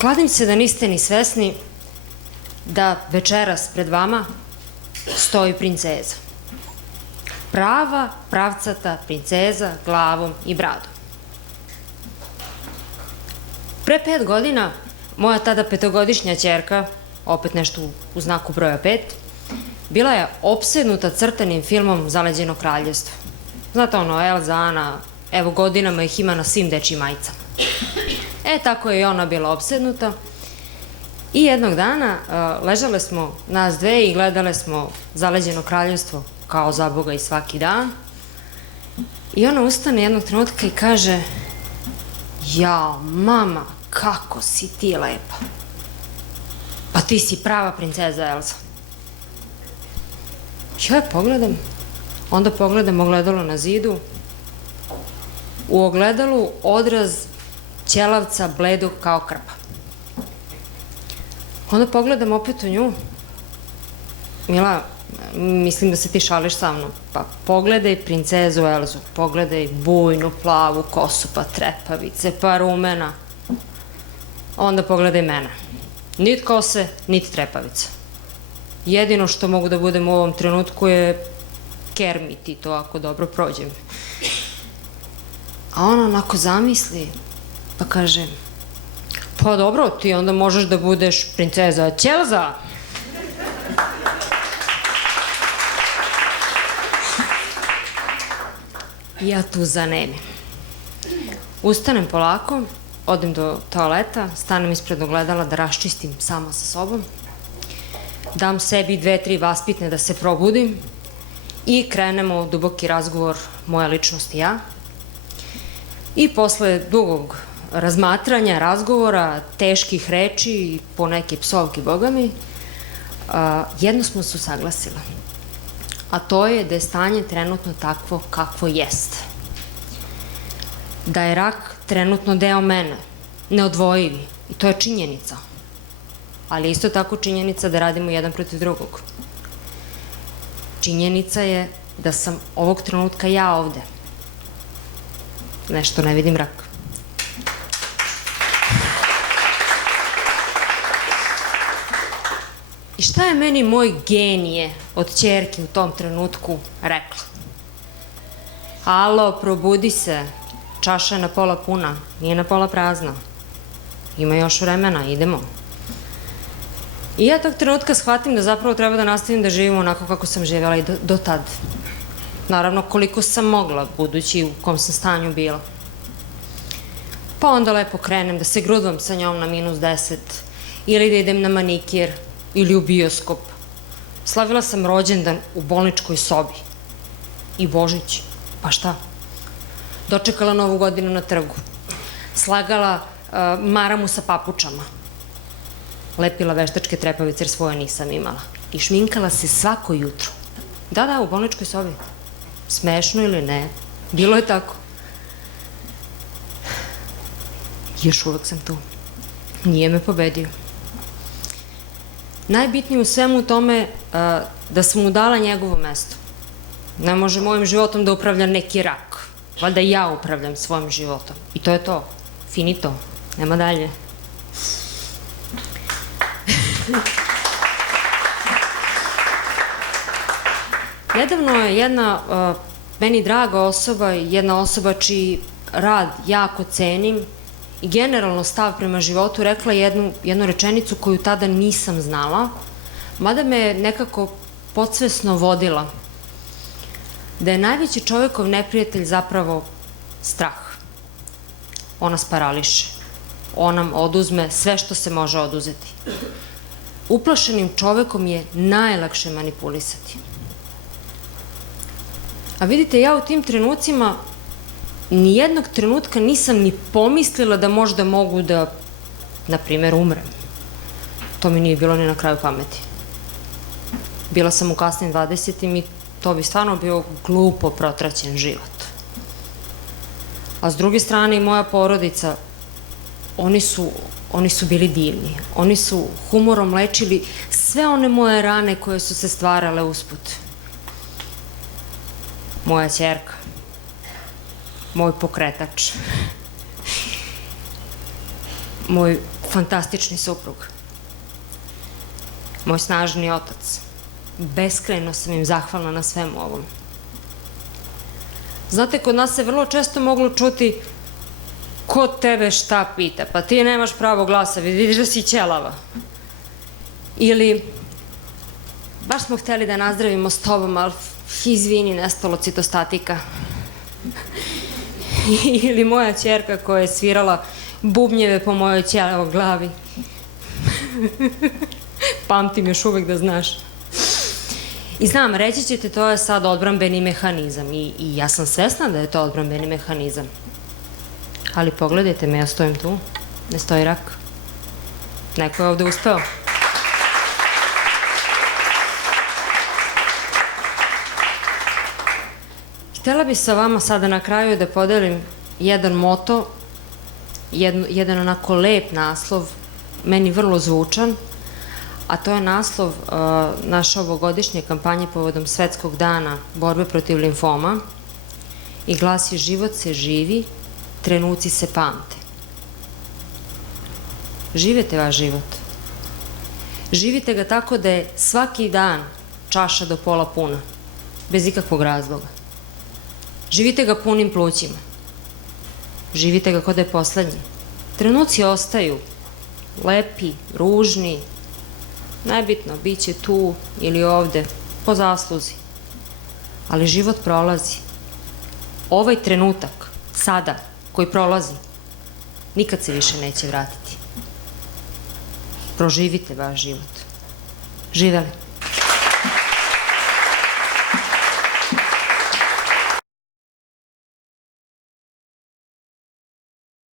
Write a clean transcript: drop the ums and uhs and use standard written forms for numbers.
Kladim se da niste ni svesni da večeras pred vama stoji princeza. Prava, pravcata princeza glavom i bradom. Pre 5 godina moja tada 5-godišnja ćerka, opet nešto u znaku broja 5, bila je opsednuta crtanim filmom Zaleđeno kraljevstvo. Znate ono, Elza, Ana, evo godinama ih ima na svim dečijim majicama. Tako je i ona bila opsednuta. I jednog dana ležale smo nas dve i gledale smo Zaleđeno kraljevstvo kao za Boga i svaki dan. I ona ustane jednog trenutka i kaže: jao, mama, kako si ti lepa. Pa ti si prava princeza Elza. Ja je pogledam, onda pogledam ogledalo na zidu. U ogledalu odraz ćelavca bledog kao krpa. Onda pogledam opet u nju. Mila, mislim da se ti šališ sa mnom. Pa pogledaj princezu Elzu, pogledaj bujnu, plavu kosu, pa trepavice, pa rumena. Onda pogledaj mene. Nit kose, nit trepavice. Jedino što mogu da budem u ovom trenutku je kermit i to ako dobro prođem. A ona onako zamisli, pa kaže: pa dobro, ti onda možeš da budeš princeza Ćelza. Ja tu zanemim. Ustanem polako, odem do toaleta, stanem ispred ogledala da raščistim sama sa sobom, dam sebi 2-3 vaspitne da se probudim i krenemo duboki razgovor moja ličnost i ja. I posle dugog razmatranja, razgovora, teških reči i po neke psovke, boga mi, jedno smo se usaglasile. A to je da je stanje trenutno takvo kakvo jeste. Da je rak trenutno deo mene, neodvojivi. I to je činjenica. Ali isto tako činjenica da radimo jedan protiv drugog. Činjenica je da sam ovog trenutka ja ovde. Nešto ne vidim rak. I šta je meni moj genije od ćerke u tom trenutku rekla? Alo, probudi se, čaša je na pola puna, nije na pola prazna. Ima još vremena, idemo. I ja tog trenutka shvatim da zapravo treba da nastavim da živim onako kako sam živjela i do tad. Naravno, koliko sam mogla, budući u kom sam stanju bila. Pa onda lepo krenem da se grudvam sa njom na -10, ili da idem na manikir, ili u bioskop. Slavila sam rođendan u bolničkoj sobi. I Božić, pa šta? Dočekala Novu godinu na trgu. Slagala maramu sa papučama. Lepila veštačke trepavice jer svoje nisam imala. I šminkala se svako jutro. Da, u bolničkoj sobi. Smešno ili ne, bilo je tako. Još uvek sam tu. Nije me pobedio. Najbitnije u svemu tome da sam mu dala njegovo mesto. Ne može mojim životom da upravlja neki rak. Valjda ja upravljam svojim životom. I to je to. Finito. Nema dalje. Nedavno je jedna meni draga osoba, jedna osoba čiji rad jako cenim i generalno stav prema životu rekla jednu rečenicu koju tada nisam znala, mada me nekako podsvesno vodila. Da je najveći čovekov neprijatelj zapravo strah. On nas parališe. On nam oduzme sve što se može oduzeti. Uplašenim čovekom je najlakše manipulisati. A vidite, ja u tim trenucima nijednog trenutka nisam ni pomislila da možda mogu da, na primer, umrem. To mi nije bilo ni na kraju pameti. Bila sam u kasnim 20-im i to bi stvarno bio glupo protraćen život. A s druge strane i moja porodica, oni su bili divni. Oni su humorom lečili sve one moje rane koje su se stvarale usput. Moja ćerka, moj pokretač, moj fantastični suprug. Moj snažni otac. Beskrajno sam im zahvalna na svemu ovom. Znate, kod nas se vrlo često moglo čuti ko tebe šta pita, pa ti nemaš pravo glasa, vidiš da si ćelava. Ili, baš smo hteli da nazdravimo s tobom, ali izvini, nestalo citostatika. Ili moja ćerka koja je svirala bubnjeve po mojoj ćelavoj glavi. Pamtim još uvek da znaš. I znam, reći ćete to je sad odbrambeni mehanizam i ja sam svesna da je to odbrambeni mehanizam. Ali pogledajte me, ja stojim tu, ne stoji rak. Neko je ovde uspeo. Htela bih sa vama sada na kraju da podelim jedan moto, jedan onako lep naslov, meni vrlo zvučan, a to je naslov naše ovogodišnje kampanje povodom Svetskog dana borbe protiv limfoma i glasi: život se živi, trenuci se pamte. Živite vaš život. Živite ga tako da je svaki dan čaša do pola puna, bez ikakvog razloga. Živite ga punim plućima. Živite ga kao da je poslednji. Trenuci ostaju lepi, ružni, nebitno, bit će tu ili ovde, po zasluzi. Ali život prolazi. Ovaj trenutak, sada, koji prolazi, nikad se više neće vratiti. Proživite vaš život. Živeli.